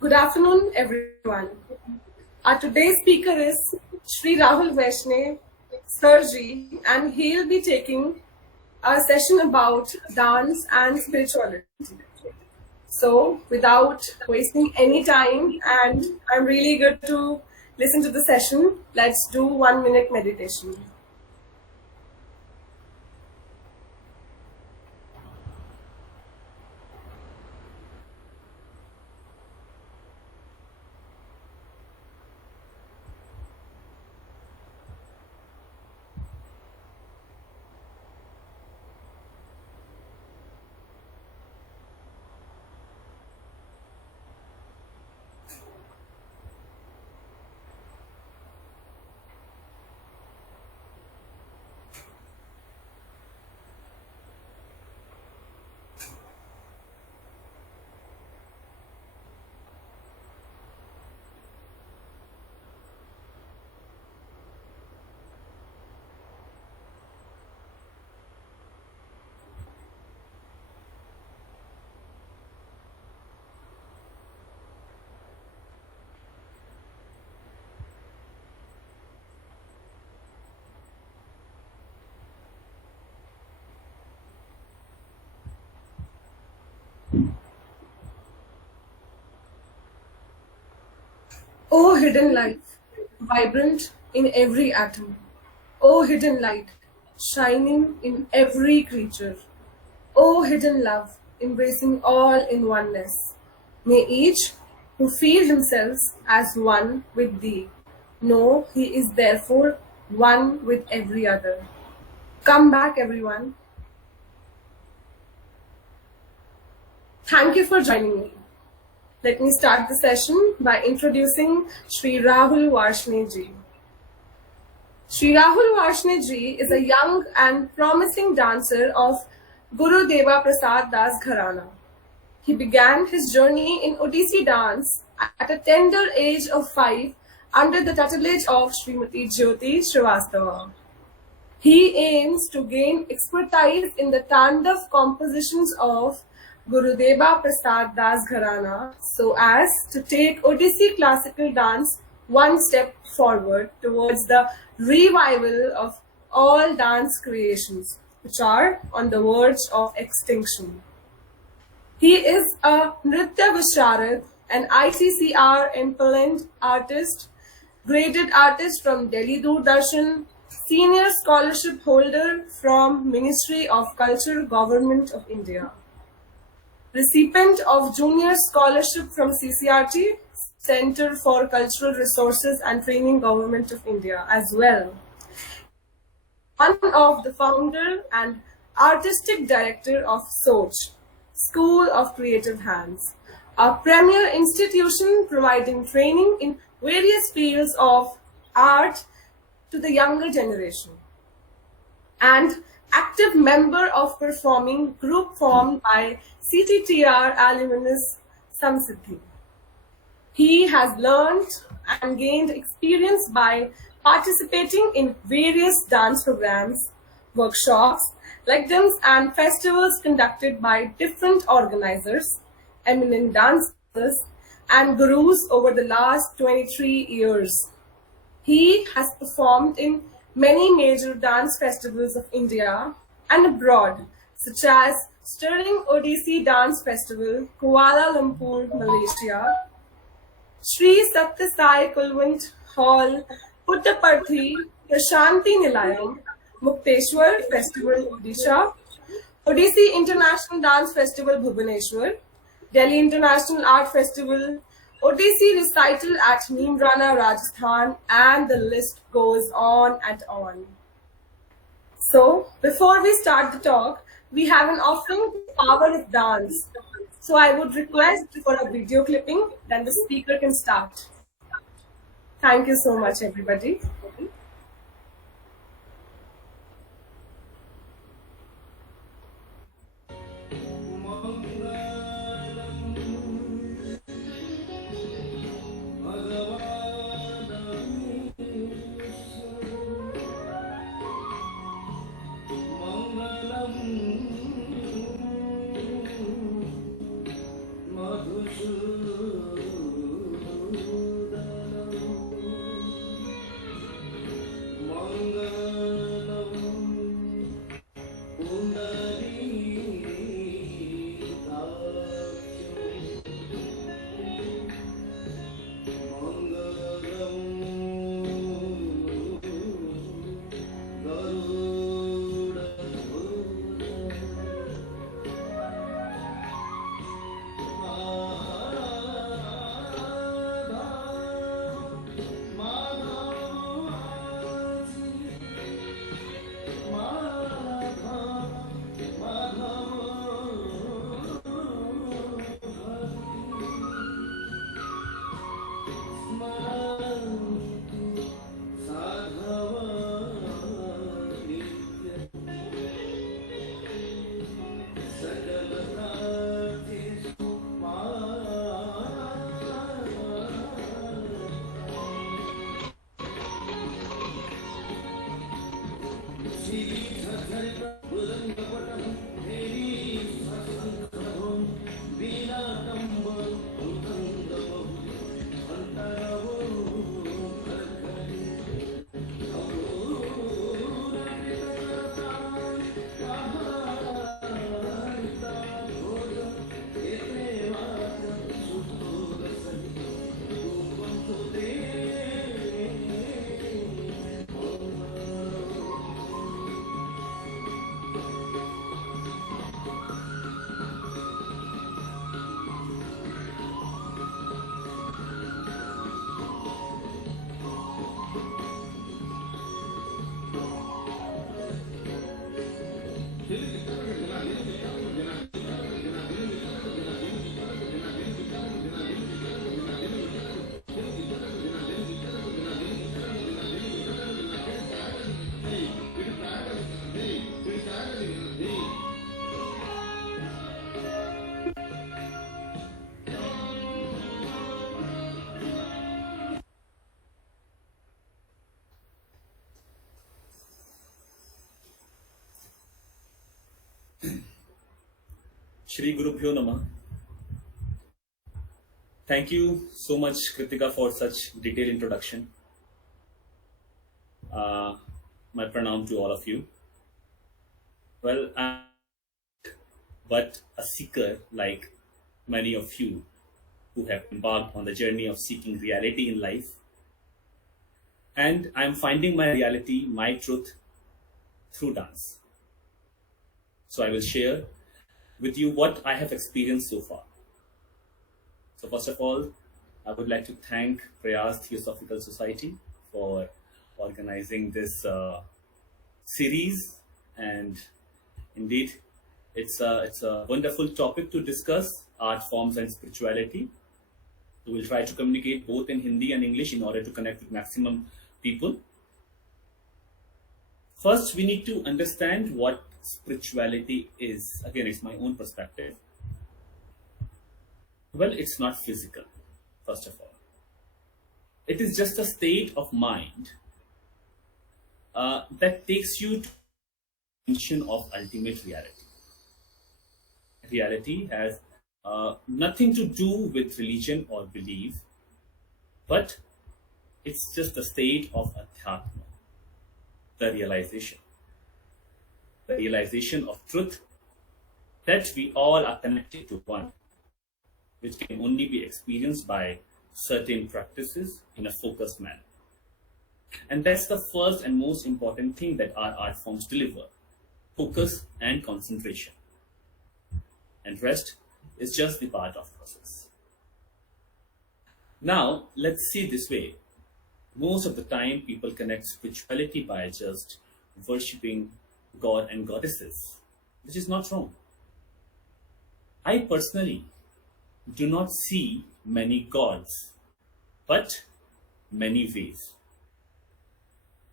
Good afternoon, everyone. Our today's speaker is Sri Rahul Vaishnav, Sarji, and he'll be taking a session about dance and spirituality. So, without wasting any time, and I'm really good to listen to the session, let's do 1 minute meditation. O hidden light, vibrant in every atom. O hidden light, shining in every creature. O hidden love, embracing all in oneness. May each who feel himself as one with thee know he is therefore one with every other. Come back, everyone. Thank you for joining me. Let me start the session by introducing Sri Rahul Vaishnav ji. Sri Rahul Vaishnav ji is a young and promising dancer of Guru Deva Prasad Das Gharana. He began his journey in Odissi dance at a tender age of 5 under the tutelage of Srimati Jyoti Srivastava. He aims to gain expertise in the Tandav compositions of Gurudeva Prasad Das Gharana so as to take Odissi classical dance one step forward towards the revival of all dance creations which are on the verge of extinction. He is a Nritya Visharad, an ICCR impellent artist, graded artist from Delhi Doordarshan, senior scholarship holder from Ministry of Culture, Government of India. Recipient of Junior Scholarship from CCRT, Center for Cultural Resources and Training, Government of India as well. One of the founder and artistic director of Soch, School of Creative Hands, a premier institution providing training in various fields of art to the younger generation, and active member of performing group formed by CTTR alumnus Samsiddhi. He has learned and gained experience by participating in various dance programs, workshops, lectures and festivals conducted by different organizers, eminent dancers and gurus over the last 23 years. He has performed in many major dance festivals of India and abroad, such as Sterling Odissi Dance Festival, Kuala Lumpur, Malaysia, Sri Sathya Sai Kulwant Hall, Puttaparthi, Prashanti Nilayam, Mukteshwar Festival, Odisha, Odissi International Dance Festival, Bhubaneswar, Delhi International Art Festival, Odissi Recital at Neemrana, Rajasthan, and the list goes on and on. So, before we start the talk, we have an offering, Power of Dance. So I would request for a video clipping, then the speaker can start. Thank you so much, everybody. Shri Gurubhyo Namah. Thank you so much, Kritika, for such detailed introduction. My pranam to all of you. Well, I'm but a seeker like many of you who have embarked on the journey of seeking reality in life. And I'm finding my reality, my truth through dance. So I will share with you what I have experienced so far. So first of all, I would like to thank Prayas Theosophical Society for organizing this series, and indeed, it's a wonderful topic to discuss: art forms and spirituality. We will try to communicate both in Hindi and English in order to connect with maximum people. First, we need to understand what spirituality is. Again, it's my own perspective. Well, it's not physical, first of all. It is just a state of mind that takes you to the dimension of ultimate reality. Reality has nothing to do with religion or belief, but it's just a state of adhyatma, the realization of truth that we all are connected to one, which can only be experienced by certain practices in a focused manner. And that's the first and most important thing that our art forms deliver: focus and concentration. And rest is just the part of process. Now, let's see this way. Most of the time, people connect spirituality by just worshipping God and goddesses, which is not wrong. I personally do not see many gods, but many ways.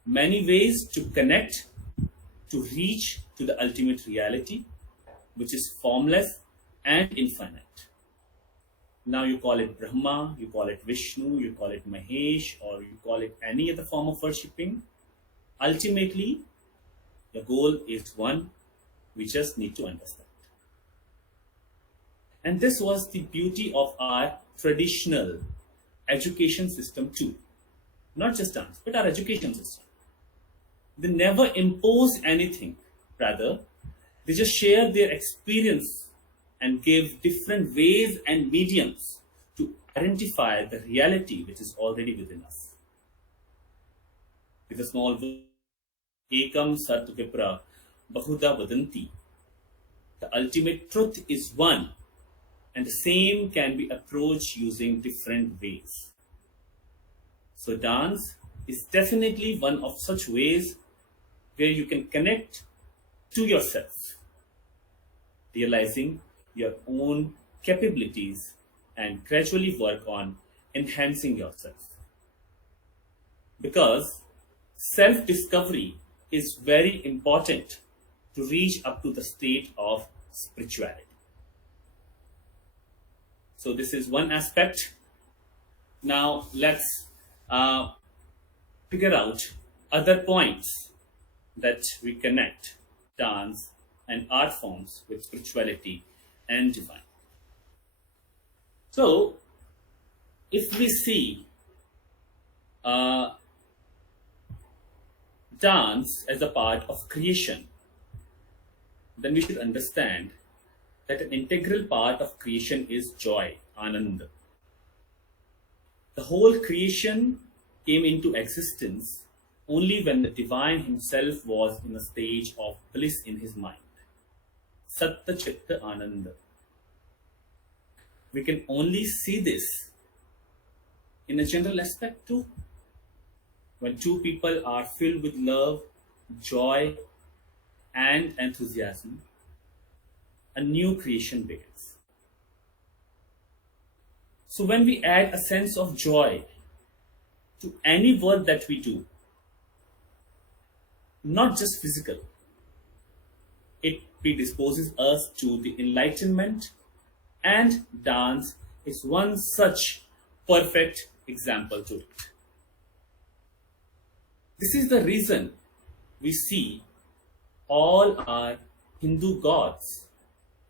Many ways to connect, to reach to the ultimate reality, which is formless and infinite. Now you call it Brahma, you call it Vishnu, you call it Mahesh, or you call it any other form of worshipping. Ultimately, the goal is one. We just need to understand. And this was the beauty of our traditional education system too. Not just dance, but our education system. They never impose anything. Rather, they just share their experience and give different ways and mediums to identify the reality which is already within us. With a small word, Ekam Sat Vipra Bahuda Vadanti. The ultimate truth is one, and the same can be approached using different ways. So dance is definitely one of such ways where you can connect to yourself, realizing your own capabilities and gradually work on enhancing yourself. Because self-discovery is very important to reach up to the state of spirituality. So this is one aspect. Now let's figure out other points that we connect dance and art forms with spirituality and divine. So if we see dance as a part of creation, then we should understand that an integral part of creation is joy, Ananda. The whole creation came into existence only when the divine himself was in a stage of bliss in his mind. Satta Chitta Ananda. We can only see this in a general aspect too. When two people are filled with love, joy, and enthusiasm, a new creation begins. So when we add a sense of joy to any work that we do, not just physical, it predisposes us to the enlightenment, and dance is one such perfect example to it. This is the reason we see all our Hindu gods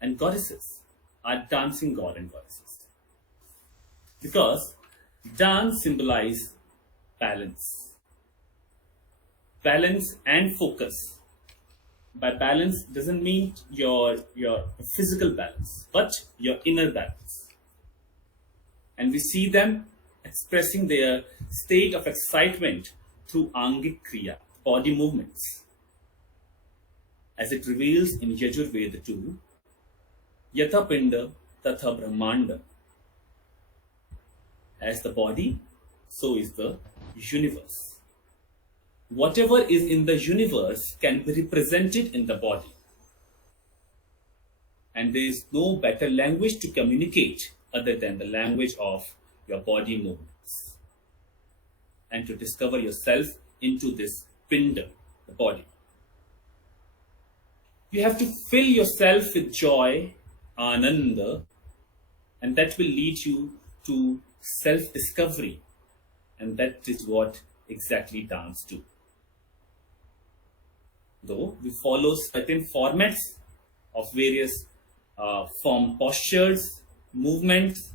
and goddesses are dancing god and goddesses. Because dance symbolizes balance. Balance and focus. By balance doesn't mean your physical balance, but your inner balance. And we see them expressing their state of excitement through Angik Kriya, body movements. As it reveals in Yajurveda 2, Yatha Pinda Tatha Brahmanda. As the body, so is the universe. Whatever is in the universe can be represented in the body. And there is no better language to communicate other than the language of your body movements. And to discover yourself into this pinda, the body. You have to fill yourself with joy, ananda, and that will lead you to self-discovery. And that is what exactly dance do. Though we follow certain formats of various form postures, movements,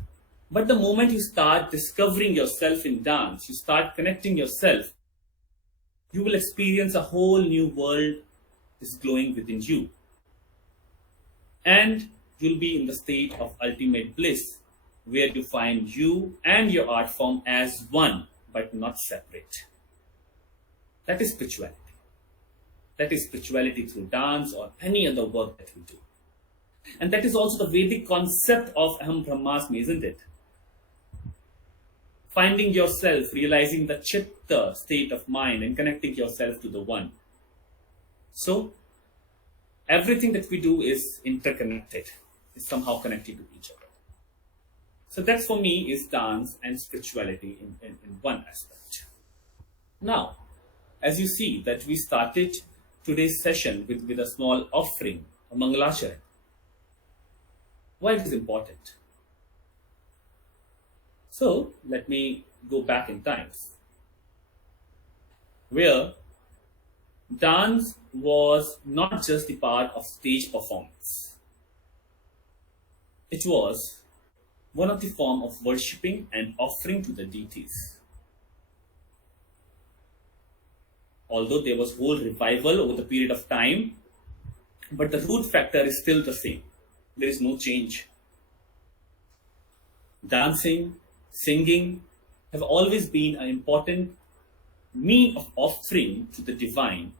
but the moment you start discovering yourself in dance, you start connecting yourself, you will experience a whole new world is glowing within you. And you'll be in the state of ultimate bliss, where you find you and your art form as one, but not separate. That is spirituality. That is spirituality through dance or any other work that we do. And that is also the Vedic concept of Aham Brahmasmi, isn't it? Finding yourself, realizing the chitta state of mind and connecting yourself to the one. So, everything that we do is interconnected, is somehow connected to each other. So that for me is dance and spirituality in one aspect. Now, as you see that we started today's session with a small offering, a Mangalacharya. Why it is important? So, let me go back in time, where dance was not just the part of stage performance. It was one of the form of worshipping and offering to the deities. Although there was whole revival over the period of time, but the root factor is still the same. There is no change. Dancing, singing have always been an important mean of offering to the divine,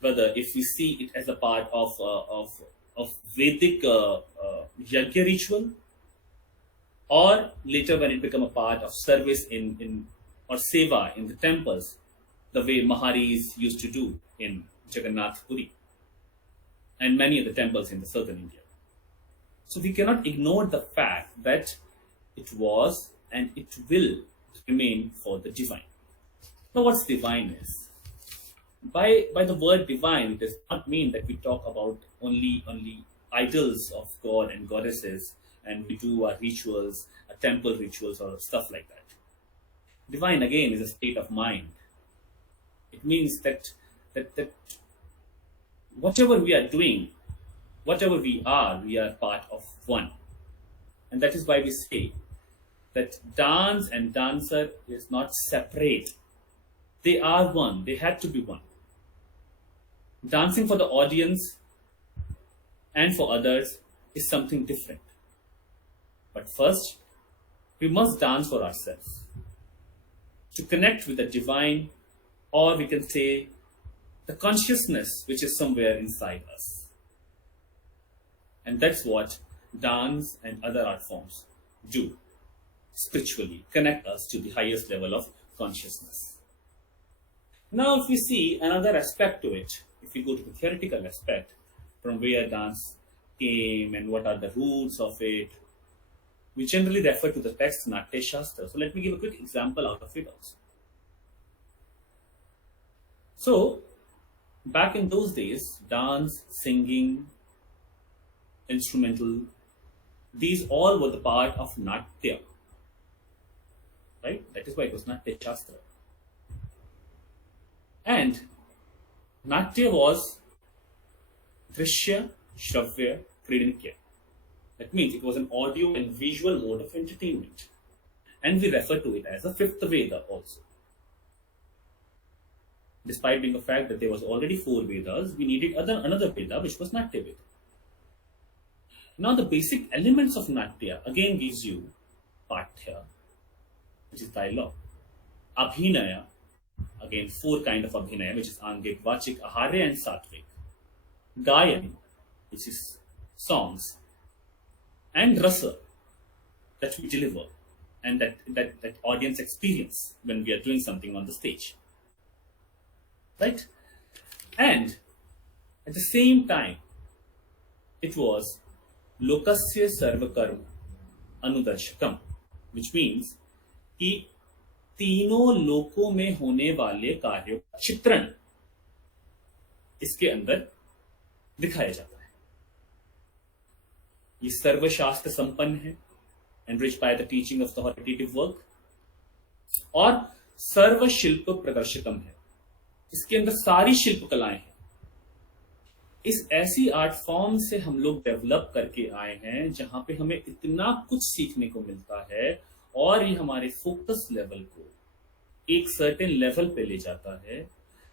whether if we see it as a part of Vedic yajna ritual, or later when it became a part of service in or seva in the temples, the way Maharis used to do in Jagannath Puri and many of the temples in the southern India. So we cannot ignore the fact that it was and it will remain for the divine. Now what's divine is? By the word divine, it does not mean that we talk about only idols of God and goddesses and we do our rituals, our temple rituals or stuff like that. Divine again is a state of mind. It means that whatever we are doing, whatever we are part of one. And that is why we say that dance and dancer is not separate. They are one. They had to be one. Dancing for the audience and for others is something different. But first, we must dance for ourselves to connect with the divine, or we can say the consciousness which is somewhere inside us. And that's what dance and other art forms do spiritually, connect us to the highest level of consciousness. Now, if we see another aspect to it, if we go to the theoretical aspect, from where dance came and what are the roots of it, we generally refer to the text Natya Shastra. So let me give a quick example out of it also. So, back in those days, dance, singing, instrumental, these all were the part of Natya. Right? That is why it was Natya Shastra. And Natya was Drishya, Shravya, Kridanikya. That means it was an audio and visual mode of entertainment. And we refer to it as a fifth Veda also. Despite being a fact that there was already 4 Vedas, we needed another Veda, which was Natya Veda. Now the basic elements of Natya again gives you Pathya, which is dialogue. Abhinaya, again 4 kind of Abhinaya, which is Angik, Vachik, Aharya and Satvik. Gayan, which is songs. And Rasa, that we deliver. And that audience experience when we are doing something on the stage. Right? And at the same time, it was Lokasya Sarvakarma Anudarshakam, which means कि तीनों लोकों में होने वाले कार्यों का चित्रण इसके अंदर दिखाया जाता है. ये सर्वशास्त्र संपन्न है, enriched by the teaching of the authoritative work, और सर्व शिल्प प्रदर्शकम है. इसके अंदर सारी शिल्प कलाएं हैं. इस ऐसी आर्ट फॉर्म से हम लोग डेवलप करके आए हैं जहां पे हमें इतना कुछ सीखने को मिलता है और ये हमारे फोकस लेवल को एक सर्टेन लेवल पे ले जाता है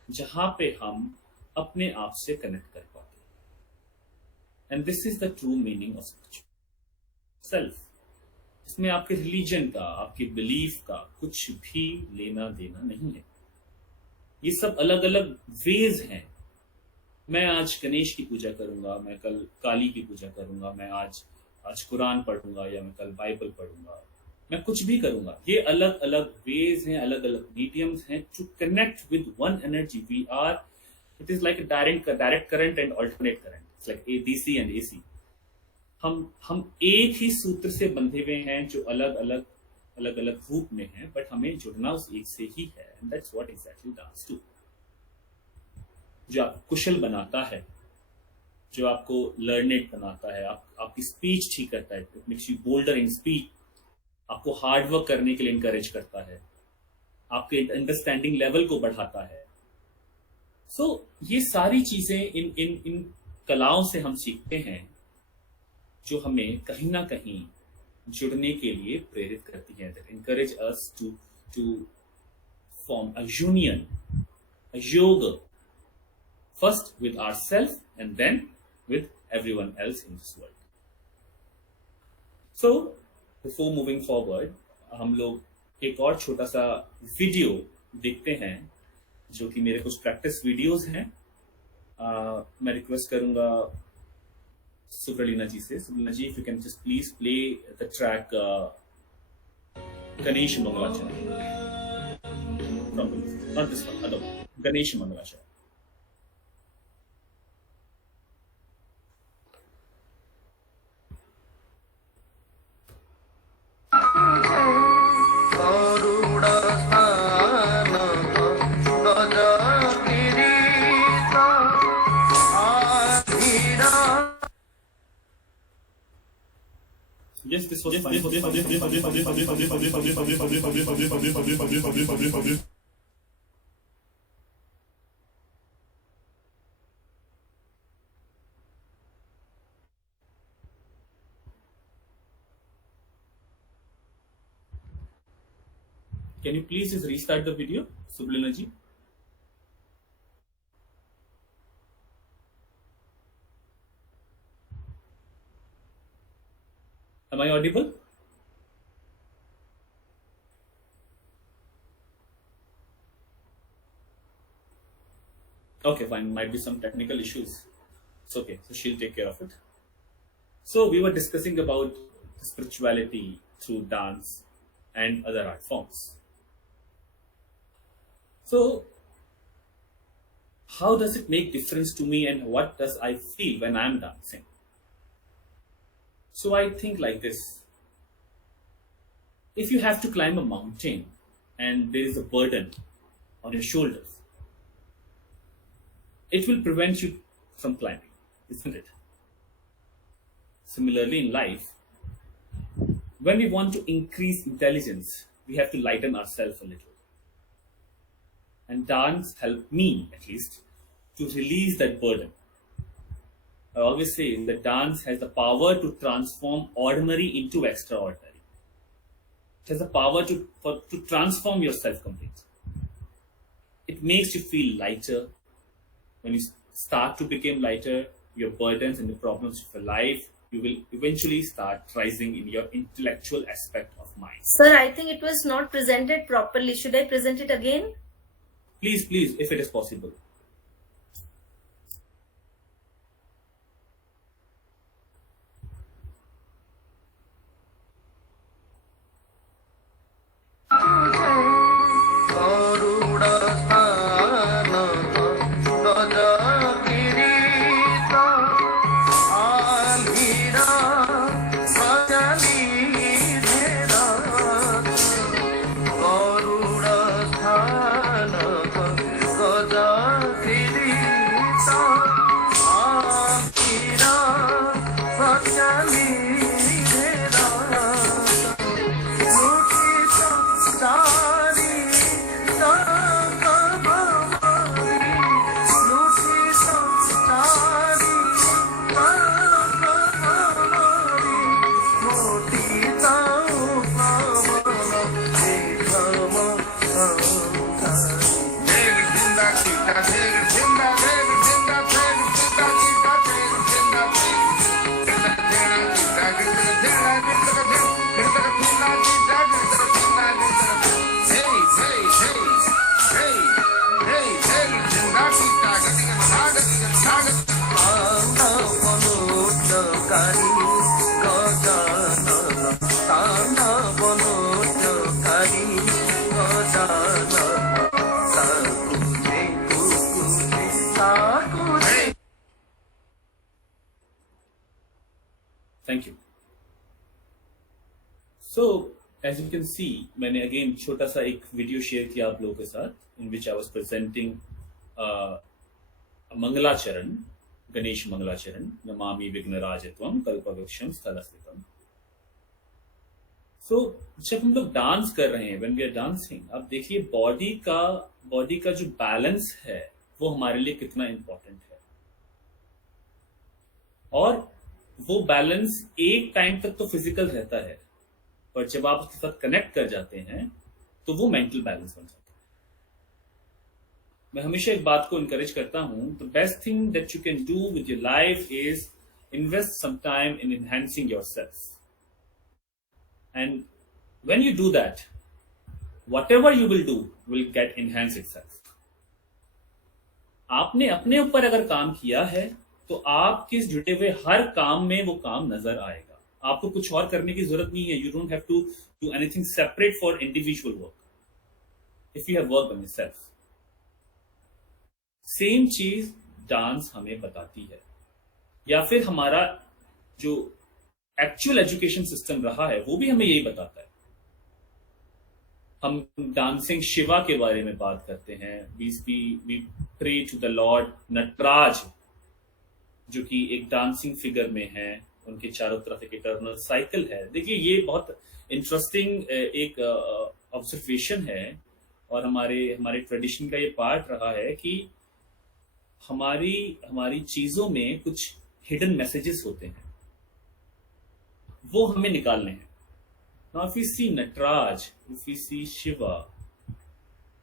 जहां पे हम अपने आप से कनेक्ट कर पाते हैं. And this is the true meaning of self. इसमें आपके रिलीजन का, आपके बिलीफ का कुछ भी लेना देना नहीं है. ये सब अलग अलग वेज हैं. मैं आज गणेश की पूजा करूंगा, मैं कल काली की पूजा करूंगा, मैं आज कुरान पढ़ूंगा या मैं कल बाइबल पढ़ूंगा, मैं कुछ भी करूंगा. ये अलग अलग वेज हैं, अलग अलग मीडियम्स हैं to connect with one energy. We are, it is like direct current and alternate current. It's like DC and AC. हम एक ही सूत्र से बंधे हुए हैं जो अलग अलग रूप में हैं, बट हमें जुड़ना उस एक से ही है. And that's what exactly dance do. जो आपको कुशल बनाता है, जो आपको लर्नेड बनाता है, आपकी स्पीच ठीक करता है, it makes you boulder in speech, आपको हार्ड वर्क करने के लिए इंकरेज करता है, आपके अंडरस्टैंडिंग लेवल को बढ़ाता है. सो ये सारी चीजें इन कलाओं से हम सीखते हैं जो हमें कहीं ना कहीं जुड़ने के लिए प्रेरित करती है. That encourage us to form a union, a yoga, first with ourselves and then with everyone else in this world. So, before moving forward, हम लोग एक और छोटा सा वीडियो देखते हैं जो कि मेरे कुछ प्रैक्टिस वीडियोस हैं. मैं रिक्वेस्ट करूंगा सुब्रलीना जी से. सुब्रलीना जी, if you can just please play the track Ganesh Mangalacharya. Not this one, other one. Ganesh Mangalacharya. Yes, this was fine. Can you please just restart the video, Sublina ji? Am I audible? Okay, fine. Might be some technical issues. It's okay. So she'll take care of it. So we were discussing about spirituality through dance and other art forms. So how does it make difference to me and what does I feel when I'm dancing? So I think like this. If you have to climb a mountain and there is a burden on your shoulders, it will prevent you from climbing, isn't it? Similarly in life, when we want to increase intelligence, we have to lighten ourselves a little. And dance helped me, at least, to release that burden. I always say that dance has the power to transform ordinary into extraordinary. It has the power to transform yourself completely. It makes you feel lighter. When you start to become lighter, your burdens and the problems of your life, you will eventually start rising in your intellectual aspect of mind. Sir, I think it was not presented properly. Should I present it again? Please, please, if it is possible. Thank you. So, as you can see, मैंने again छोटा सा एक video share किया आप लोगों के साथ, in which I was presenting मंगलाचरण, गणेश मंगलाचरण, नमामि विघ्नराजत्वं कल्पवृक्षं स्थलस्थितम्. So, जब हम लोग डांस कर रहे हैं, when we are dancing, आप देखिए बॉडी का जो बैलेंस है वो हमारे लिए कितना इम्पोर्टेंट है. और वो बैलेंस एक टाइम तक तो फिजिकल रहता है, पर जब आप उसके साथ कनेक्ट कर जाते हैं तो वो मेंटल बैलेंस बन जाता है. मैं हमेशा एक बात को इनकरेज करता हूं, the best thing that you can do with your life is invest some time in enhancing yourself. And when you do that, whatever you will do will get enhance itself. आपने अपने ऊपर अगर काम किया है तो आपके जुटे हुए हर काम में वो काम नजर आएगा. आपको कुछ और करने की जरूरत नहीं है. You don't have to do anything separate for individual work if you have work on yourself. Same चीज डांस हमें बताती है, या फिर हमारा जो एक्चुअल एजुकेशन सिस्टम रहा है वो भी हमें यही बताता है. हम डांसिंग शिवा के बारे में बात करते हैं. We pray to the lord Nataraj, जो कि एक डांसिंग फिगर में है. उनके चारों तरफ एक इटर्नल साइकिल है. देखिए ये बहुत इंटरेस्टिंग एक ऑब्जर्वेशन है, और हमारे ट्रेडिशन का ये पार्ट रहा है कि हमारी चीजों में कुछ हिडन मैसेजेस होते हैं, वो हमें निकालने हैं. Now if you see Nataraj, if you see Shiva,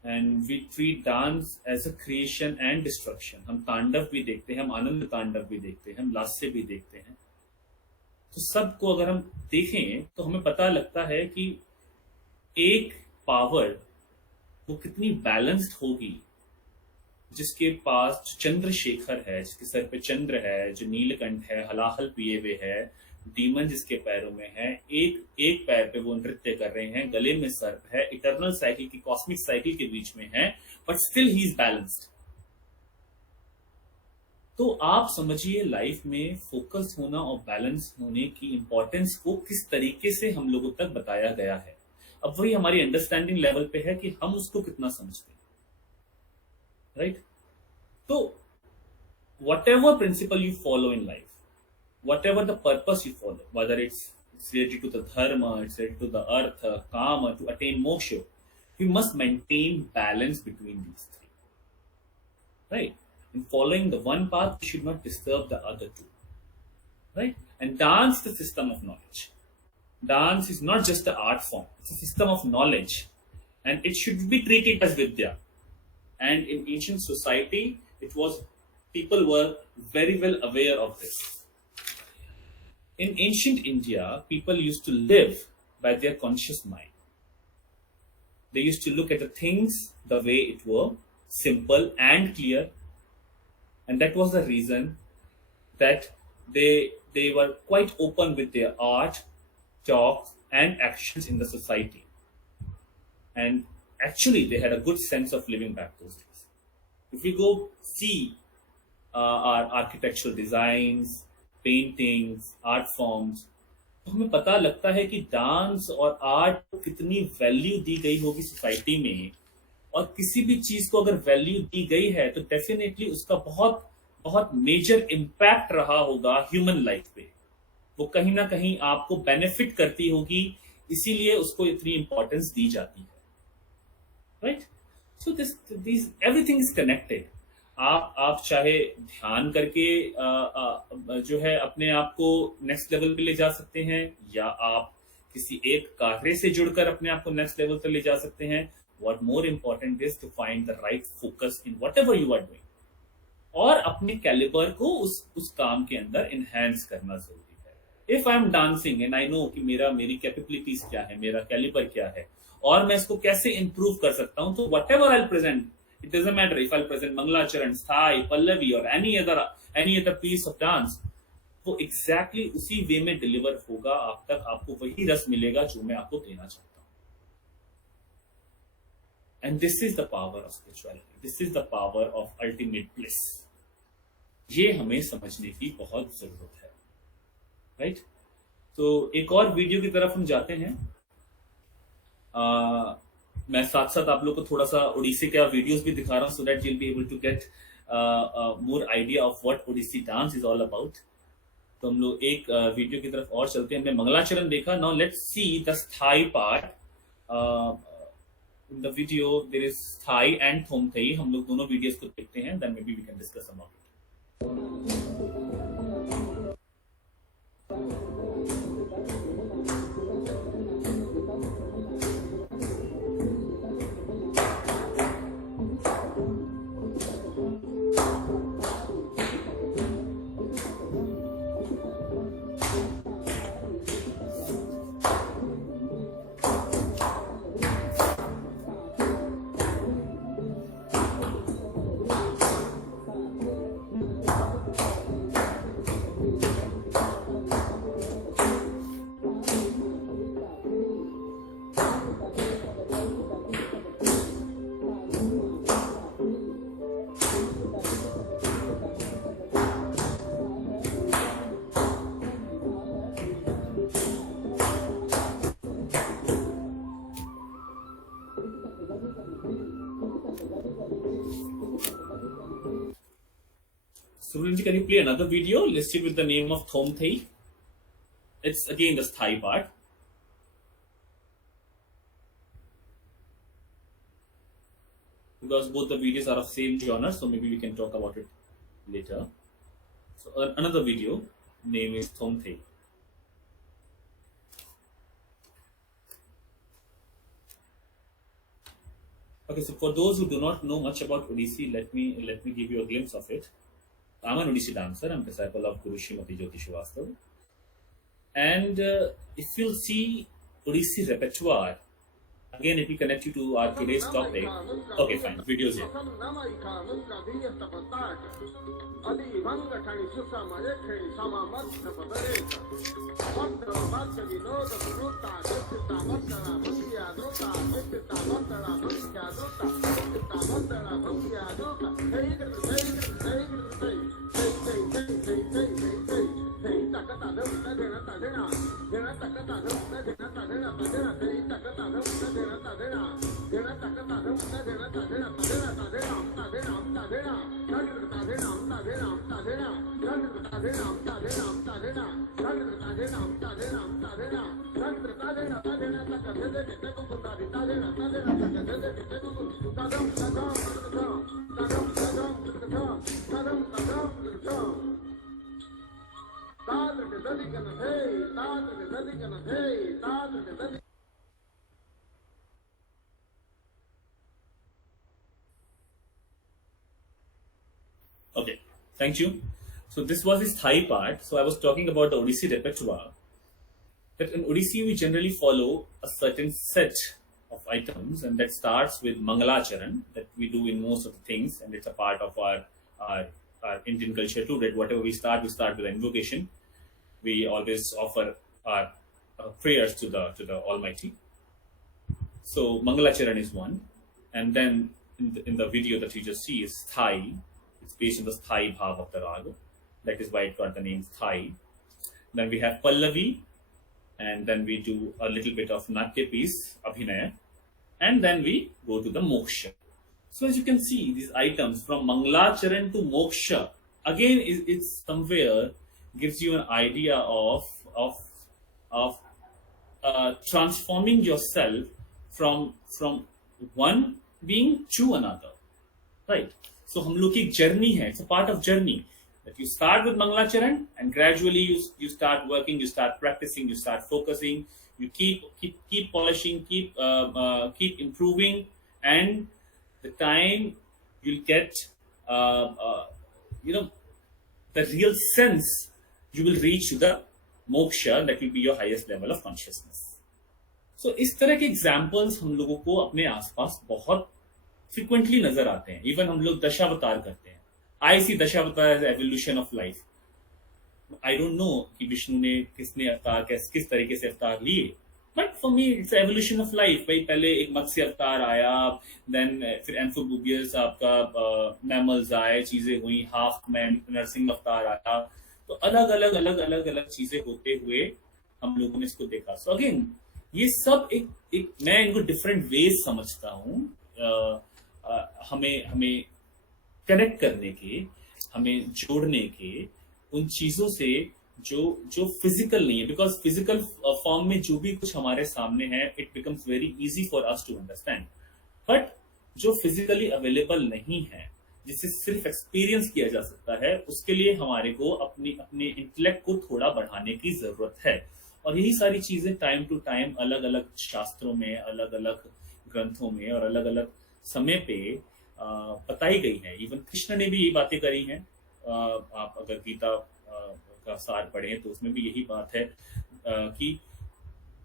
and we treat dance as a creation and destruction. हम तांडव भी देखते हैं, हम आनंद तांडव भी देखते हैं, हम लास्य भी देखते हैं. तो सबको अगर हम देखें तो हमें पता लगता है कि एक पावर वो कितनी बैलेंस्ड होगी, जिसके पास चंद्रशेखर है, जिसके सर पे चंद्र है, जो नीलकंठ है, हलाहल पिए हुए है, डीमन जिसके पैरों में है, एक पैर पे वो नृत्य कर रहे हैं, गले में सर्प है, इटर्नल साइकिल की कॉस्मिक साइकिल के बीच में है, but still he is balanced. तो आप समझिए लाइफ में फोकस होना और बैलेंस होने की इंपॉर्टेंस को किस तरीके से हम लोगों तक बताया गया है. अब वही हमारी अंडरस्टैंडिंग लेवल पे है कि हम उसको कितना समझते हैं, राइट? तो whatever principle you follow in life, whatever the purpose you follow, whether it's related to the dharma, it's related to the artha, kama, to attain moksha, you must maintain balance between these three, right? In following the one path, you should not disturb the other two. right? And dance is the system of knowledge. Dance is not just an art form; it's a system of knowledge, and it should be treated as vidya. And in ancient society, it was people were very well aware of this. In ancient India, people used to live by their conscious mind. They used to look at the things the way it were, simple and clear, and that was the reason that they were quite open with their art, talk, and actions in the society. And actually, they had a good sense of living back those days. If we go see our architectural designs, paintings, art forms, तो हमें पता लगता है कि dance और art को कितनी value दी गई होगी सोसाइटी में, और किसी भी चीज को अगर वैल्यू दी गई है तो डेफिनेटली उसका बहुत बहुत मेजर इम्पैक्ट रहा होगा ह्यूमन लाइफ पे. वो कहीं ना कहीं आपको बेनिफिट करती होगी, इसीलिए उसको इतनी इंपॉर्टेंस दी जाती है. Right? So this everything is connected. आप चाहे ध्यान करके जो है अपने आप को नेक्स्ट लेवल पे ले जा सकते हैं, या आप किसी एक कार्य से जुड़कर अपने आप को नेक्स्ट लेवल पर ले जा सकते हैं. What more important is to find the right focus in whatever you are doing, और अपने कैलिबर को उस काम के अंदर एनहांस करना जरूरी है. If I am dancing and I know कि मेरी कैपेबिलिटीज क्या है, मेरा कैलिबर क्या है, और मैं इसको कैसे इंप्रूव कर सकता हूं, तो what ever I present, it doesn't matter if I'll present Mangalacharan, Sthai, Pallavi or any other piece of dance, वो exactly उसी वे में डिलीवर होगा आप तक, आपको वही रस मिलेगा जो मैं आपको देना चाहता हूं. And this is the power of spirituality. This is the power of ultimate bliss. ये हमें समझने की बहुत जरूरत है. राइट? तो एक और वीडियो की तरफ हम जाते हैं. मैं साथ साथ आप लोग को थोड़ा सा ओडिसी का वीडियोस भी दिखा रहा हूं, so that you'll be able to get more idea of what Odissi dance is all about. तो हम लोग एक वीडियो की तरफ और चलते हैं. हमने मंगलाचरण देखा. Now let's see the sthayi part. In the video there is sthayi and thomthai. हम लोग दोनों वीडियोस को देखते हैं, then may be we can discuss about it. Suryanji, can you play another video listed with the name of Thomthei? It's again the Thai part. Because both the videos are of same genre, so maybe we can talk about it later. So another video, name is Thomthei. Okay, so for those who do not know much about Odissi, let me give you a glimpse of it. I'm an Odissi dancer. I'm a disciple of Guru Srimati Jyoti Srivastava. And if you'll see Odissi repertoire, again it will connect you to our today's topic. Okay, fine. Videos here. Okay, thank you. So this was his Thai part. So I was talking about the Odissi repertoire. That in Odissi we generally follow a certain set of items, and that starts with Mangalacharan that we do in most of the things, and it's a part of our, our Indian culture too. That whatever we start with an invocation. We always offer our prayers to the Almighty. So Mangalacharan is one, and then in the video that you just see is Thai. It's based on the Thai bhav of the raga. That is why it got the name Thai. Then we have Pallavi, and then we do a little bit of Natya piece, Abhinaya, and then we go to the Moksha. So as you can see, these items from Mangalacharan to Moksha, again, it's somewhere gives you an idea of transforming yourself from one being to another, right? So हम लोग की journey है. It's a part of journey that you start with Mangalacharan and gradually you start working, you start practicing, you start focusing, you keep polishing, keep improving, and the time you'll get the real sense. You will reach to the moksha, that will be your highest level of consciousness. So इस तरह के examples हम लोगों को अपने आसपास बहुत frequently नजर आते हैं. Even हम लोग दशावतार करते हैं. I see Dashavatar as evolution of life. I don't know कि विष्णु ने किसने अवतार किस तरीके से अवतार लिए. But for me, it's evolution of life. भाई पहले एक मत्स्य अवतार आया, then फिर amphibious आपका mammals आए, चीजें हुई, half man नरसिंह अवतार आया. तो अलग चीजें होते हुए हम लोगों ने इसको देखा. सो अगेन ये सब एक मैं इनको डिफरेंट वेज समझता हूँ. हमें कनेक्ट करने के, हमें जोड़ने के उन चीजों से जो फिजिकल नहीं है. बिकॉज फिजिकल फॉर्म में जो भी कुछ हमारे सामने है, it becomes very easy for us to understand. But जो फिजिकली अवेलेबल नहीं है, जिसे सिर्फ एक्सपीरियंस किया जा सकता है, उसके लिए हमारे को अपने इंटेलेक्ट को थोड़ा बढ़ाने की जरूरत है. और यही सारी चीजें टाइम टू टाइम अलग अलग शास्त्रों में, अलग अलग ग्रंथों में और अलग अलग समय पे बताई गई है. इवन कृष्ण ने भी यही बातें करी हैं. आप अगर गीता का सार पढ़ें तो उसमें भी यही बात है कि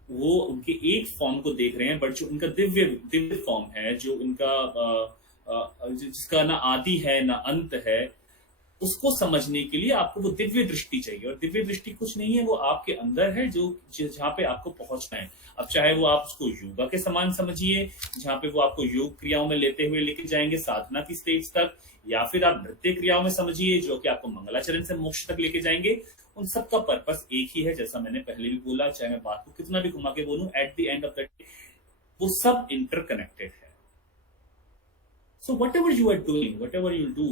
वो उनके एक फॉर्म को देख रहे हैं, बट जो उनका दिव्य फॉर्म है, जो उनका जिसका ना आदि है ना अंत है, उसको समझने के लिए आपको वो दिव्य दृष्टि चाहिए. और दिव्य दृष्टि कुछ नहीं है, वो आपके अंदर है, जो जहाँ पे आपको पहुंचना है. अब चाहे वो आप उसको योगा के समान समझिए, जहाँ पे वो आपको योग क्रियाओं में लेते हुए लेके जाएंगे साधना की स्टेज तक, या फिर आप नृत्य क्रियाओं में समझिए जो कि आपको मंगलाचरण से मोक्ष तक लेके जाएंगे. उन सब का पर्पस एक ही है. जैसा मैंने पहले भी बोला, चाहे मैं बात को कितना भी घुमा के बोलूं, at the end of the day वो सब इंटरकनेक्टेड है. So whatever you are doing, whatever you do,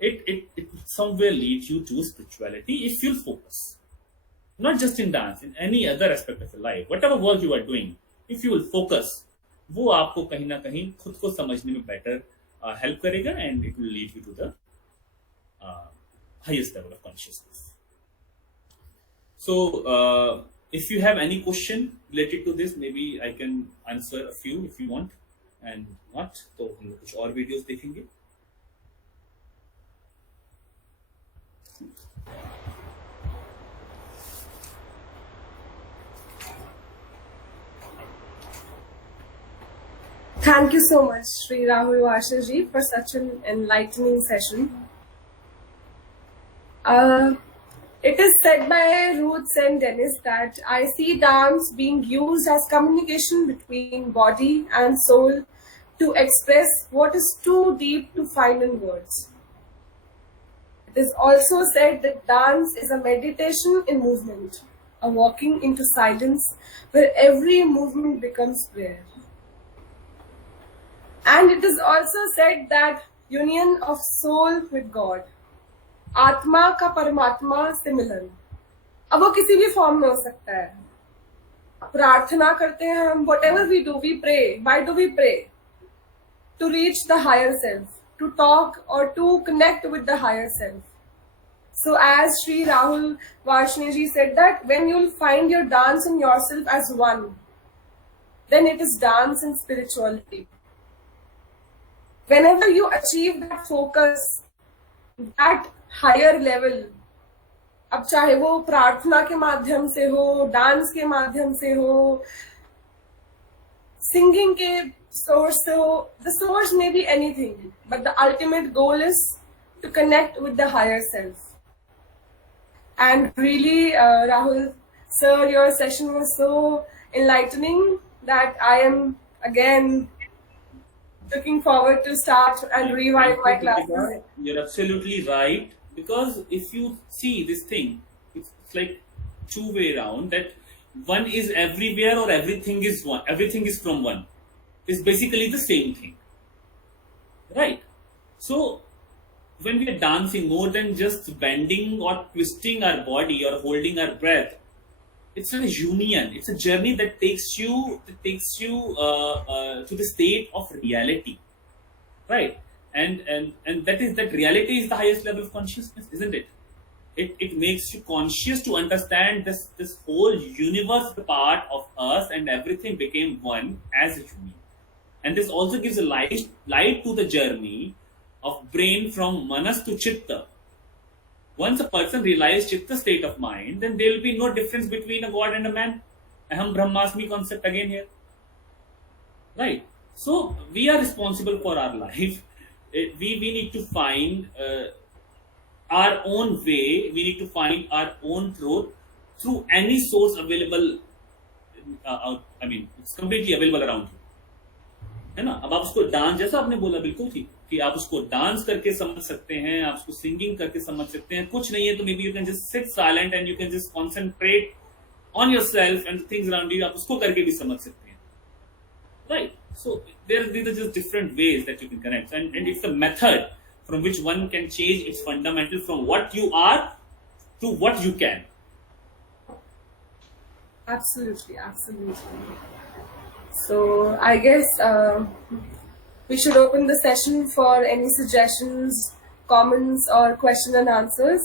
it somewhere leads you to spirituality if you focus. Not just in dance, in any other aspect of your life. Whatever work you are doing, if you will focus, वो आपको कहीं ना कहीं खुद को समझने में better help करेगा, and it will lead you to the highest level of consciousness. So if you have any question related to this, maybe I can answer a few if you want. And not तो हम लोग कुछ और videos देखेंगे. Thank you so much, Sri Rahul Varshney, for such an enlightening session. It is said by Ruth and Dennis that I see dance being used as communication between body and soul to express what is too deep to find in words. It is also said that dance is a meditation in movement, a walking into silence where every movement becomes prayer. And it is also said that union of soul with God, आत्मा का परमात्मा से मिलन, अब वो किसी भी form में हो सकता है. प्रार्थना करते हैं हम, whatever we do, we pray. Why do we pray? To reach the higher self, to talk or to connect with the higher self. So as Sri Rahul Varshney said that when you'll find your dance in yourself as one, then it is dance and spirituality. Whenever you achieve that focus, that higher level, अब चाहे वो प्रार्थना के माध्यम से हो, dance के माध्यम से हो, सिंगिंग के सोर्स से हो, the source may be anything, but the ultimate goal is to connect with the higher self. And really, Rahul sir, your session was so enlightening that I am again looking forward to start and revive my classes. You're absolutely right, because if you see this thing, it's like two-way round, that one is everywhere or everything is one. Everything is from one. It's basically the same thing, right? So when we are dancing, more than just bending or twisting our body or holding our breath, it's a union. It's a journey that takes you to the state of reality, right? And that reality is the highest level of consciousness, isn't it? It makes you conscious to understand this whole universe, the part of us, and everything became one as a union. And this also gives a light to the journey of brain from manas to chitta. Once a person realizes chitta state of mind, then there will be no difference between a god and a man. Aham Brahmasmi concept again here, right? So we are responsible for our life. We need to find our own way. We need to find our own truth through any source available. It's completely available around you, है ना? अब आप उसको dance, जैसा आपने बोला बिल्कुल ठीक, कि आप उसको डांस करके समझ सकते हैं, आप उसको सिंगिंग करके समझ सकते हैं. कुछ नहीं है तो maybe you can just sit silent and you can just concentrate on yourself and the things around you. आप उसको करके भी समझ सकते हैं, right? So these are just different ways that you can connect, and it's a method from which one can change its fundamental from what you are to what you can. Absolutely. So I guess we should open the session for any suggestions, comments, or question and answers.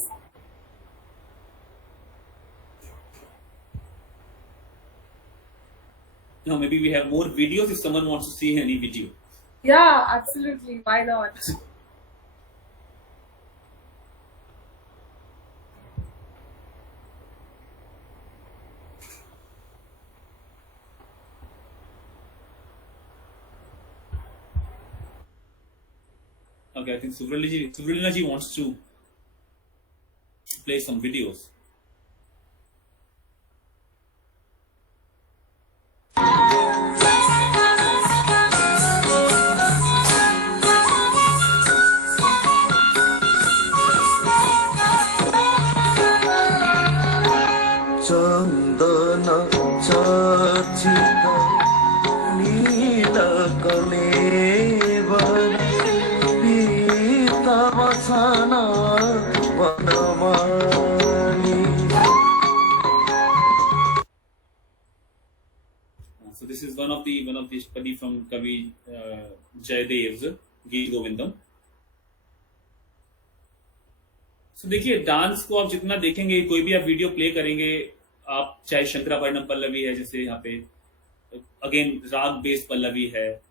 Now maybe we have more videos if someone wants to see any video. Yeah, absolutely. Why not? Okay, I think Subralina ji wants to play some videos. चंदन चर्चित नील कलेवर पीतवसन वनमाली. So this is one of the Padi from Kavi Jayadev's Geet Govindam. So देखिए, dance को आप जितना देखेंगे, कोई भी आप वीडियो प्ले करेंगे, आप चाहे शंकराभरणम पल्लवी है, जैसे यहाँ पे अगेन राग बेस्ड पल्लवी है,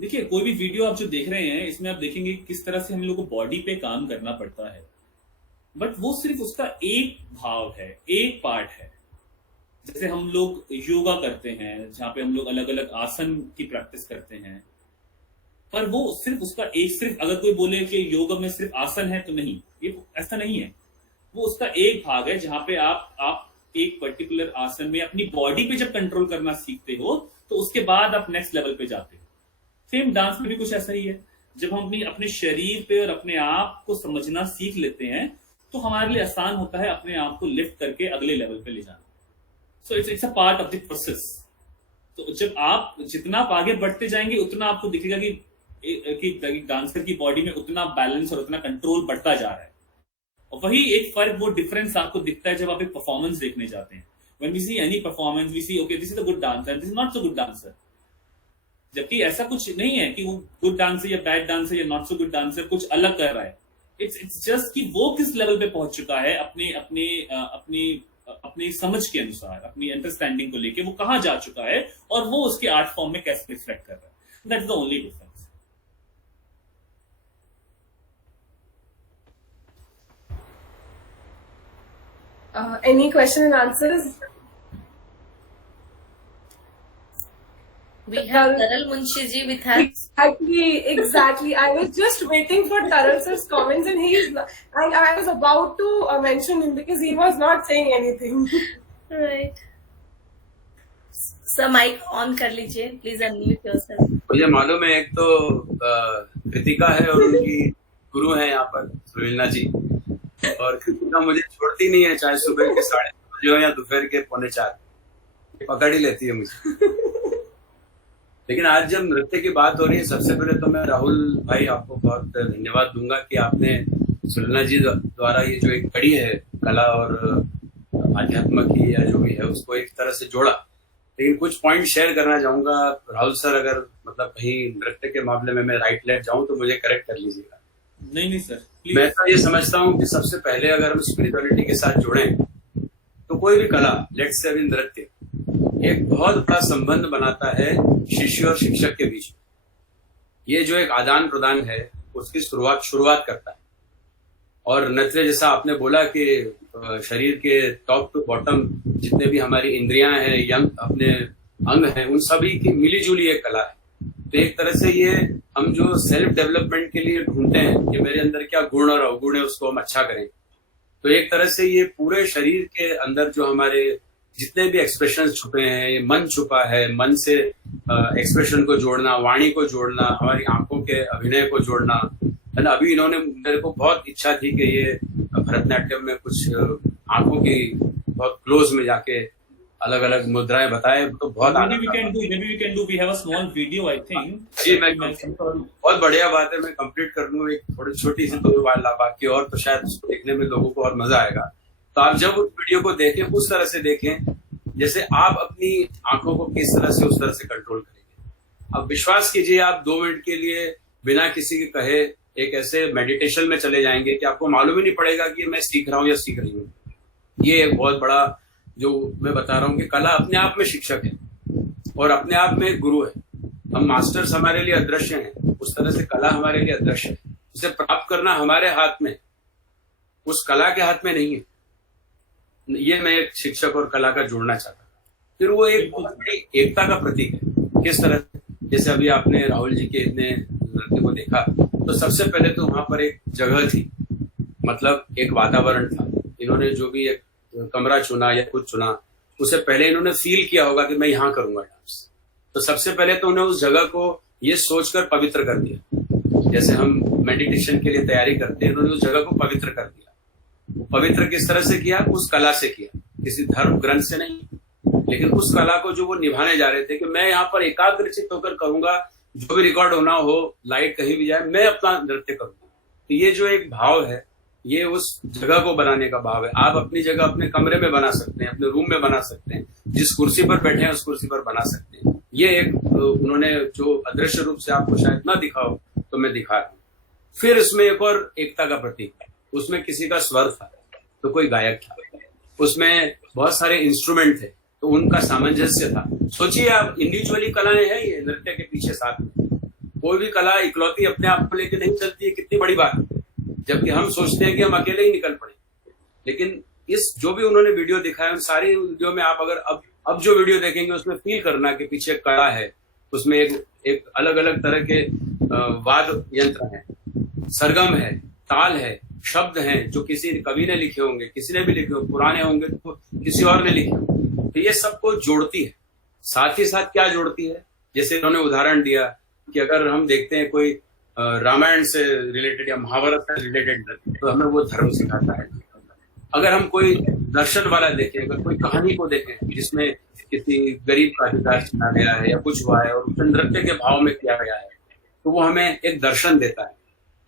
देखिए कोई भी वीडियो आप जो देख रहे हैं, इसमें आप देखेंगे किस तरह से हम लोग को बॉडी पे काम करना पड़ता है, बट वो सिर्फ उसका एक भाव है, एक पार्ट है. जैसे हम लोग योगा करते हैं, जहां पे हम लोग अलग अलग आसन की प्रैक्टिस करते हैं, पर वो सिर्फ उसका सिर्फ अगर कोई बोले कि योगा में सिर्फ आसन है, तो नहीं, ये ऐसा नहीं है. वो उसका एक भाग है जहां पे आप एक पर्टिकुलर आसन में अपनी बॉडी पे जब कंट्रोल करना सीखते हो, तो उसके बाद आप नेक्स्ट लेवल पे जाते हो. सेम डांस में भी कुछ ऐसा ही है। जब हम अपने शरीर पे और अपने आप को समझना सीख लेते हैं तो हमारे लिए आसान होता है अपने आप को लिफ्ट करके अगले लेवल पे ले जाना। So it's a part of the process. तो जब आप जितना आप आगे बढ़ते जाएंगे उतना आपको दिखेगा कि डांसर की बॉडी में उतना बैलेंस और उतना कंट्रोल बढ़ता जा रहा है। और वही एक फर्क, वो डिफरेंस आपको दिखता है जब आप एक परफॉर्मेंस देखने जाते हैं। When we see any performance, we see okay, this is a good dancer, this is not so good dancer. जबकि ऐसा कुछ नहीं है कि वो गुड डांसर या बैड डांसर या नॉट सो गुड डांसर कुछ अलग कर रहा है। इट्स जस्ट कि वो किस लेवल पे पहुंच चुका है अपने अपने अपनी अपनी समझ के अनुसार, अपनी अंडरस्टैंडिंग को लेके वो कहां जा चुका है और वो उसके आर्ट फॉर्म में कैसे रिफ्लेक्ट कर रहा है। That's the only difference. Any question and answers? We have Taral Munshi ji with us. Exactly. I was just waiting for Taral sir's comments, and I was about to mention him because he was not saying anything. Right. Sir, mic on कर लीजिए. Please unmute yourself. मुझे मालूम है एक तो कृतिका है और उनकी गुरु है यहाँ पर सुनीलना जी, और कृतिका मुझे छोड़ती नहीं है, चाहे सुबह के 9:30 बजे हो या दोपहर के 3:45, पकड़ ही लेती है मुझे। लेकिन आज जब नृत्य की बात हो रही है, सबसे पहले तो मैं राहुल भाई आपको बहुत धन्यवाद दूंगा कि आपने सुनीलना जी द्वारा ये जो एक कड़ी है कला और आध्यात्म की या जो भी है उसको एक तरह से जोड़ा। लेकिन कुछ पॉइंट शेयर करना चाहूंगा। राहुल सर, अगर मतलब कहीं नृत्य के मामले में मैं राइट लेट जाऊं तो मुझे करेक्ट कर लीजिएगा। नहीं सर, मैं तो ये समझता हूँ कि सबसे पहले अगर हम स्पिरिचुअलिटी के साथ जुड़ें तो कोई भी कला, लेट्स से नृत्य, एक बहुत बड़ा संबंध बनाता है शिष्य और शिक्षक के बीच। ये जो एक आदान प्रदान है उसकी शुरुआत करता है। और नृत्य, जैसा आपने बोला कि शरीर के टॉप टू बॉटम जितने भी हमारी इंद्रियां हैं, यंग अपने अंग हैं, उन सभी की मिली जुली एक कला है। तो एक तरह से ये हम जो सेल्फ डेवलपमेंट के लिए ढूंढते हैं कि मेरे अंदर क्या गुण और अवगुण है उसको हम अच्छा करें, तो एक तरह से ये पूरे शरीर के अंदर जो हमारे जितने भी एक्सप्रेशन छुपे हैं, ये मन छुपा है, मन से एक्सप्रेशन को जोड़ना, वाणी को जोड़ना, हमारी आंखों के अभिनय को जोड़ना है ना। अभी इन्होंने, मेरे को बहुत इच्छा थी कि ये भरतनाट्यम में कुछ आंखों की बहुत क्लोज में जाके अलग अलग मुद्राएं बताए, तो बहुत maybe we can do we have a small video I think। जी, मैं बहुत बढ़िया बात है, मैं कंप्लीट कर लूँ एक थोड़ी छोटी सी, तो बाकी और तो शायद उसको देखने में लोगों को और मजा आएगा। तो आप जब उस वीडियो को देखें उस तरह से देखें जैसे आप अपनी आंखों को किस तरह से उस तरह से कंट्रोल करेंगे। अब विश्वास कीजिए, आप 2 मिनट के लिए बिना किसी के कहे एक ऐसे मेडिटेशन में चले जाएंगे कि आपको मालूम ही नहीं पड़ेगा कि मैं सीख रहा हूँ या सीख रही हूँ। ये एक बहुत बड़ा, जो मैं बता रहा हूँ कि कला अपने आप में शिक्षक है और अपने आप में एक गुरु है। हम मास्टर्स हमारे लिए अदृश्य हैं, उस तरह से कला हमारे लिए अदृश्य है। उसे प्राप्त करना हमारे हाथ में, उस कला के हाथ में नहीं है। ये मैं एक शिक्षक और कला का जोड़ना चाहता था। फिर वो एक बहुत बड़ी एकता का प्रतीक है। किस तरह, जैसे अभी आपने राहुल जी के इतने नृत्य को देखा, तो सबसे पहले तो वहां पर एक जगह थी, मतलब एक वातावरण था। इन्होंने जो भी एक कमरा चुना या कुछ चुना, उससे पहले इन्होंने फील किया होगा कि मैं यहाँ करूंगा डांस। तो सबसे पहले तो उन्होंने उस जगह को ये सोचकर पवित्र कर दिया। जैसे हम मेडिटेशन के लिए तैयारी करते हैं, उन्होंने उस जगह को पवित्र कर दिया। पवित्र किस तरह से किया? उस कला से किया, किसी धर्म ग्रंथ से नहीं, लेकिन उस कला को जो वो निभाने जा रहे थे कि मैं यहाँ पर एकाग्रचित होकर करूंगा, जो भी रिकॉर्ड होना हो, लाइट कहीं भी जाए, मैं अपना नृत्य करूंगा। तो ये जो एक भाव है, ये उस जगह को बनाने का भाव है। आप अपनी जगह अपने कमरे में बना सकते हैं, अपने रूम में बना सकते हैं, जिस कुर्सी पर बैठे हैं उस कुर्सी पर बना सकते हैं। ये एक उन्होंने जो अदृश्य रूप से आपको शायद ना दिखाओ, तो मैं दिखा रहा हूँ। फिर उसमें एक और एकता का प्रतीक है। उसमें किसी का स्वर था तो कोई गायक था, उसमें बहुत सारे इंस्ट्रूमेंट थे तो उनका सामंजस्य था। सोचिए आप, इंडिविजुअली कलाएं हैं ये नृत्य के पीछे साथ में। कोई भी कला इकलौती अपने आप को लेकर नहीं चलती है, कितनी बड़ी बात है। जबकि हम सोचते हैं कि हम अकेले ही निकल पड़े, लेकिन इस जो भी उन्होंने वीडियो दिखाया, उन सारी वीडियो में आप अगर अब जो वीडियो देखेंगे उसमें फील करना कि पीछे एक कला है। उसमें एक अलग अलग तरह के वाद्य यंत्र हैं, सरगम है, ताल है, शब्द हैं जो किसी कवि ने लिखे होंगे, किसी ने भी लिखे होंगे, पुराने होंगे तो किसी और ने लिखे होंगे। तो ये सबको जोड़ती है। साथ ही साथ क्या जोड़ती है, जैसे उन्होंने उदाहरण दिया कि अगर हम देखते हैं कोई रामायण से रिलेटेड या महाभारत से रिलेटेड तो हमें वो धर्म सिखाता है। अगर हम कोई दर्शन वाला देखें, अगर कोई कहानी को देखें जिसमें किसी गरीब का अधिकार छीना गया है या कुछ हुआ है और उसे नृत्य के भाव में किया गया है, तो वो हमें एक दर्शन देता है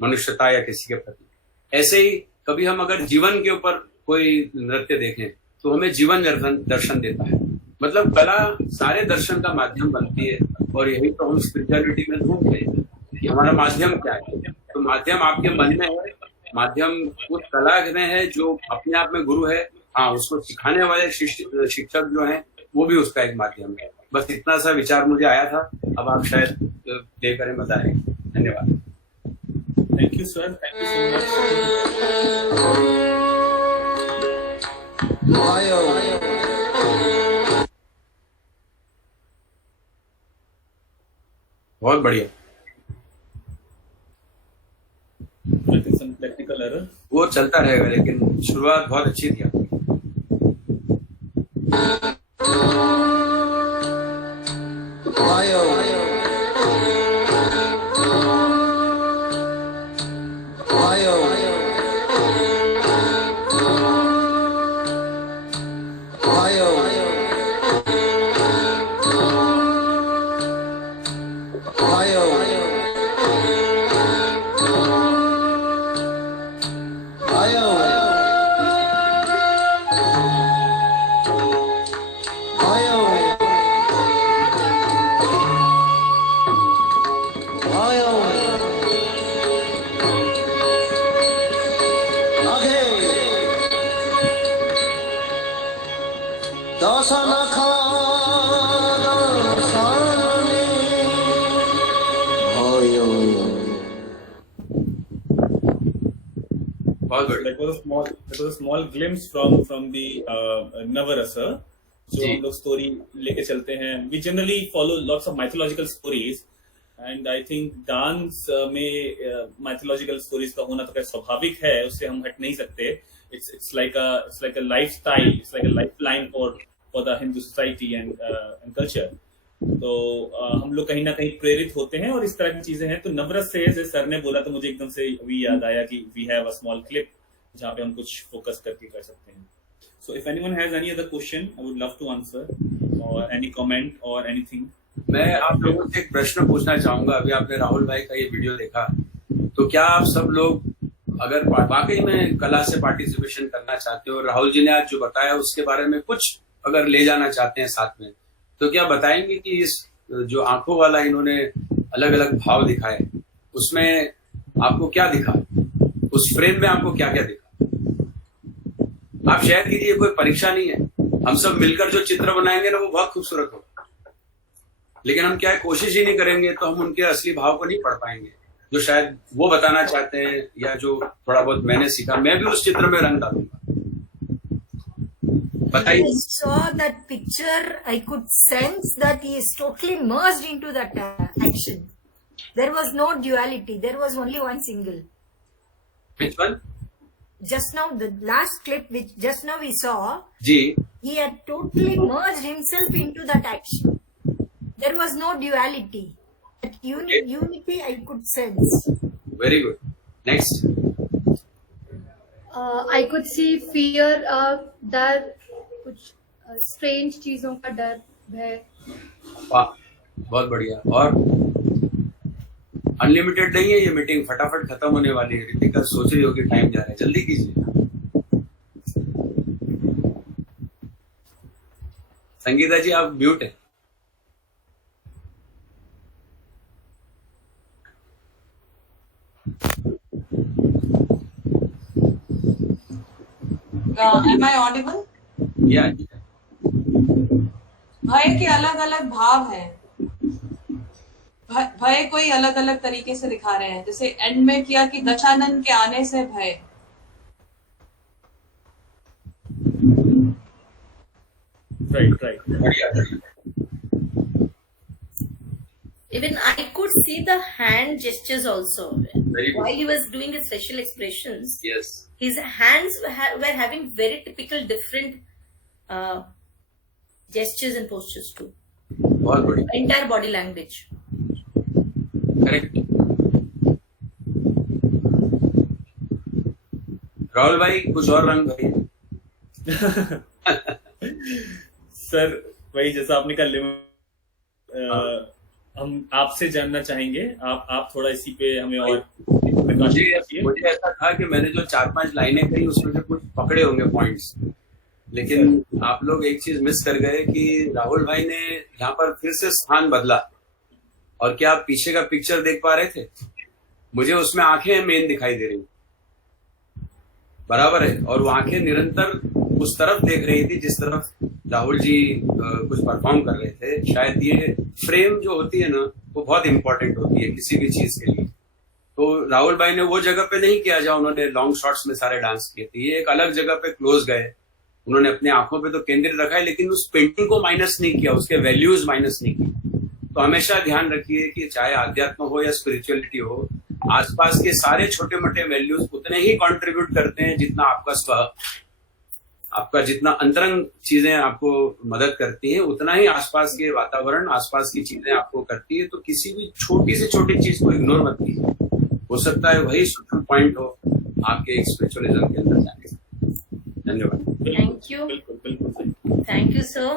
मनुष्यता या किसी के प्रति। ऐसे ही कभी हम अगर जीवन के ऊपर कोई नृत्य देखें तो हमें जीवन दर्शन देता है। मतलब कला सारे दर्शन का माध्यम बनती है, और यही तो हम स्पिरिचुअलिटी में ढूंढते हैं कि हमारा माध्यम क्या है। तो माध्यम आपके मन में है, माध्यम उस कला में है जो अपने आप में गुरु है। हाँ, उसको सिखाने वाले शिक्षक जो हैं वो भी उसका एक माध्यम है। बस इतना सा विचार मुझे आया था, अब आप शायद प्ले करें, मजा आए। धन्यवाद। Thank you, sir. Thank you so much. बहुत बढ़िया। I think some technical error. वो चलता रहेगा, लेकिन शुरुआत बहुत अच्छी थी आपकी। That was a small glimpse from the Navarasa. जो हम लोग स्टोरी लेके चलते हैं। We generally follow lots of mythological stories, and I think dance में mythological stories का होना तो क्या स्वाभाविक है, उससे हम हट नहीं सकते। It's like a lifestyle, it's like a lifeline for the Hindu society and culture. तो हम लोग कहीं ना कहीं प्रेरित होते हैं और इस तरह की चीजें हैं। तो नवरस से जैसे सर ने बोला तो मुझे एकदम से अभी याद आया कि we have a small clip जहाँ पे हम कुछ फोकस करके कर सकते हैं। So if anyone has any other question, I would love to answer, or any comment or anything. मैं आप लोगों से एक प्रश्न पूछना चाहूंगा। अभी आपने राहुल भाई का ये वीडियो देखा, तो क्या आप सब लोग अगर वाकई में कला से पार्टिसिपेशन करना चाहते हो, राहुल जी ने आज जो बताया उसके बारे में कुछ अगर ले जाना चाहते हैं साथ में, तो क्या बताएंगे कि इस जो आंखों वाला इन्होंने अलग अलग भाव दिखाए, उसमें आपको क्या दिखा, उस फ्रेम में आपको क्या क्या दिखा? आप शेयर कीजिए, कोई परीक्षा नहीं है। हम सब मिलकर जो चित्र बनाएंगे ना वो बहुत खूबसूरत होगा, लेकिन हम क्या है, कोशिश ही नहीं करेंगे तो हम उनके असली भाव को नहीं पढ़ पाएंगे जो शायद वो बताना चाहते हैं, या जो थोड़ा बहुत मैंने सीखा मैं भी उस चित्र में रंग डालूंगा। बताइए। I saw that picture, I could sense that he is totally merged into that action. There was no duality, there was only one single. Which one? Just now, the last clip which just now we saw, ji, he had totally merged himself into that action. There was no duality. That unity I could sense. very good. Next. I could see fear, डर, कुछ strange चीजों का डर, भय। वाह, बहुत बढ़िया। और अनलिमिटेड नहीं है ये मीटिंग, फटाफट खत्म होने वाली है। रितिका सोच रही होगी टाइम जा रहा है, जल्दी कीजिए। संगीता जी आप म्यूट है। Am I audible? या भय के अलग अलग भाव हैं। भय कोई अलग अलग तरीके से दिखा रहे हैं, जैसे एंड में किया कि दशानन के आने से भय। Right. बढ़िया। Even I could see the hand gestures also. Very good. While he was doing his facial expressions, Yes. his hands were having very typical different gestures and postures too. बहुत बढ़िया। Entire body language. Correct. Rahul भाई कुछ और रंग भरिए। Sir वही जैसा आपने कहा, हम आपसे जानना चाहेंगे, आप थोड़ा इसी पे हमें और मुझे ऐसा था कि मैंने जो 4-5 लाइनें कही उसमें से कुछ पकड़े होंगे पॉइंट्स, लेकिन आप लोग एक चीज मिस कर गए कि राहुल भाई ने यहाँ पर फिर से स्थान बदला। और क्या आप पीछे का पिक्चर देख पा रहे थे? मुझे उसमें आंखें मेन दिखाई दे रही, बराबर है, और वो आंखें निरंतर उस तरफ देख रही थी जिस तरफ राहुल जी कुछ परफॉर्म कर रहे थे। शायद ये फ्रेम जो होती है ना, वो बहुत इंपॉर्टेंट होती है किसी भी चीज के लिए। तो राहुल भाई ने वो जगह पे नहीं किया जहाँ उन्होंने लॉन्ग शॉट्स में सारे डांस किए थे, ये एक अलग जगह पे क्लोज गए। उन्होंने अपने आंखों पे तो केंद्रित रखा है, लेकिन उस पेंटिंग को माइनस नहीं किया, उसके वैल्यूज माइनस नहीं किए। तो हमेशा ध्यान रखिए कि चाहे आध्यात्म हो या स्पिरिचुअलिटी हो, आसपास के सारे छोटे मोटे वैल्यूज उतने ही कंट्रीब्यूट करते हैं जितना आपका स्व, आपका जितना अंतरंग चीजें आपको मदद करती हैं, उतना ही आसपास के वातावरण, आसपास की चीजें आपको करती है। तो किसी भी छोटी से छोटी चीज को इग्नोर मत कीजिए, हो सकता है वही सूक्ष्म पॉइंट हो आपके एक स्पिरिचुअलिज्म के अंदर जाने का। धन्यवाद। Thank you. बिल्कुल सही। Thank you, sir,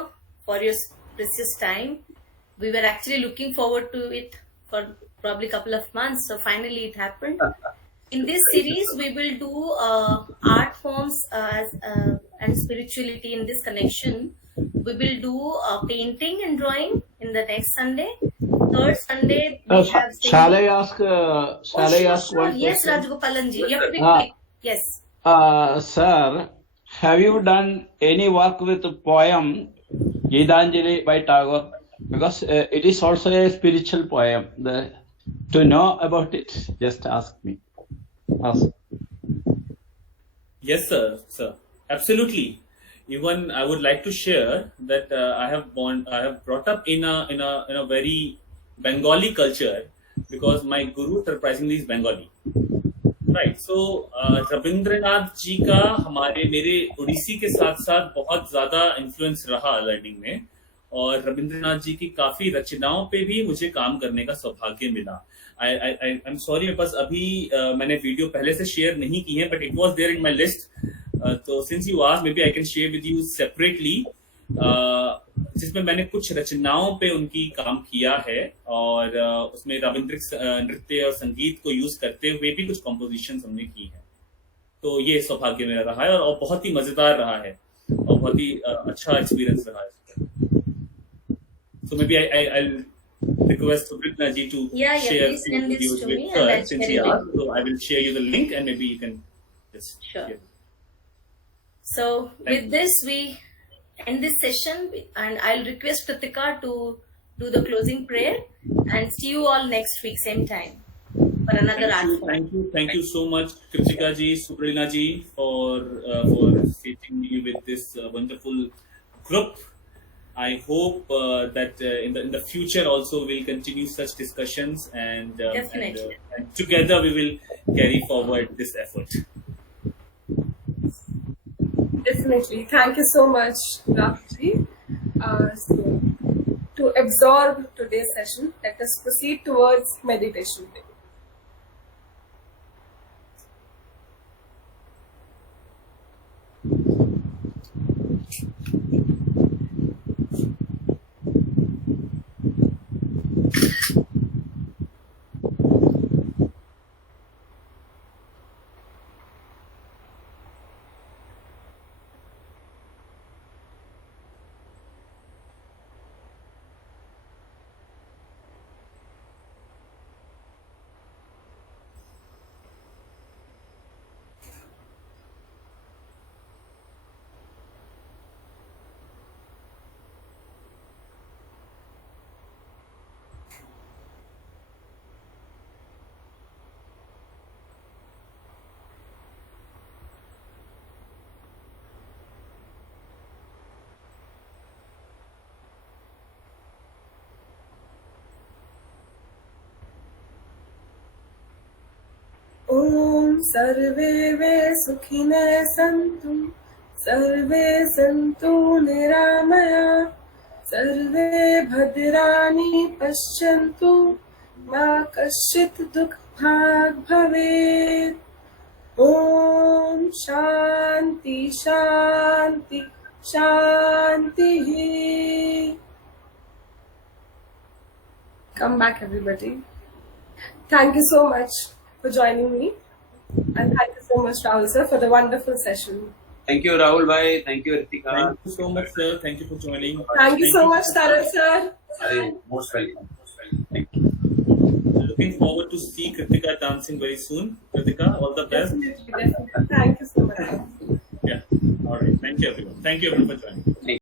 for your precious time. We were actually looking forward to it for probably a couple of months, so finally it happened. In this series, we will do art forms and spirituality in this connection. We will do painting and drawing in the next Sunday. Third Sunday, we have shall I ask? Shall I ask sure. one Yes, question? Rajgopalan ji. You have to be quick. Yes. Sir, have you done any work with poem Gitanjali by Tagore? Because it is also a spiritual poem. To know about it, just ask me. Ask. Yes, sir, absolutely. Even I would like to share that I have brought up in a very Bengali culture, because my guru surprisingly is Bengali. Right. So Rabindranath ji का मेरे उड़ीसी के साथ साथ बहुत ज्यादा influence रहा learning में, और रविंद्रनाथ जी की काफी रचनाओं पे भी मुझे काम करने का सौभाग्य मिला। आई एम सॉरी, मेरे पास अभी मैंने वीडियो पहले से शेयर नहीं की है, but it was there in my list. तो since you asked, maybe I can share with you separately, जिसमें मैंने कुछ रचनाओं पे उनकी काम किया है, और उसमें रविंद्रिक नृत्य और संगीत को यूज करते हुए भी कुछ कॉम्पोजिशंस हमने की है। तो ये सौभाग्य मेरा रहा है, और बहुत ही मजेदार रहा है, और बहुत ही अच्छा एक्सपीरियंस रहा है। So maybe I'll request Subrita ji to share few videos with her since she asked. So I will share you the link, and maybe you can just Sure. So with this we end this session, and I'll request Kritika to do the closing prayer, and see you all next week same time for another art form. Thank you so much, Kritika ji, Subrina ji, for associating me with this wonderful group. I hope that in the future also we'll continue such discussions, and Definitely. And together we will carry forward this effort. Definitely. Thank you so much, Rahul ji. So, to absorb today's session, let us proceed towards meditation. ॐ सर्वे वे सुखिनः सन्तु, सर्वे सन्तु निरामया, सर्वे भद्राणि पश्यन्तु, मा कश्चित् दुःखभाग् भवेत्. Om Shanti Shanti Shanti. Come back, everybody. Thank you so much for joining me, and thank you so much, Rahul sir, for the wonderful session. Thank you, Rahul bhai. Thank you, Ritika. Thank you so much, sir. Thank you for joining. Thank you so much, Tarak sir. Most welcome. Thank you. Looking forward to see Kritika dancing very soon. Kritika, all the best. Definitely. Thank you so much. Yeah. All right. Thank you, everyone. Thank you, everyone, for joining.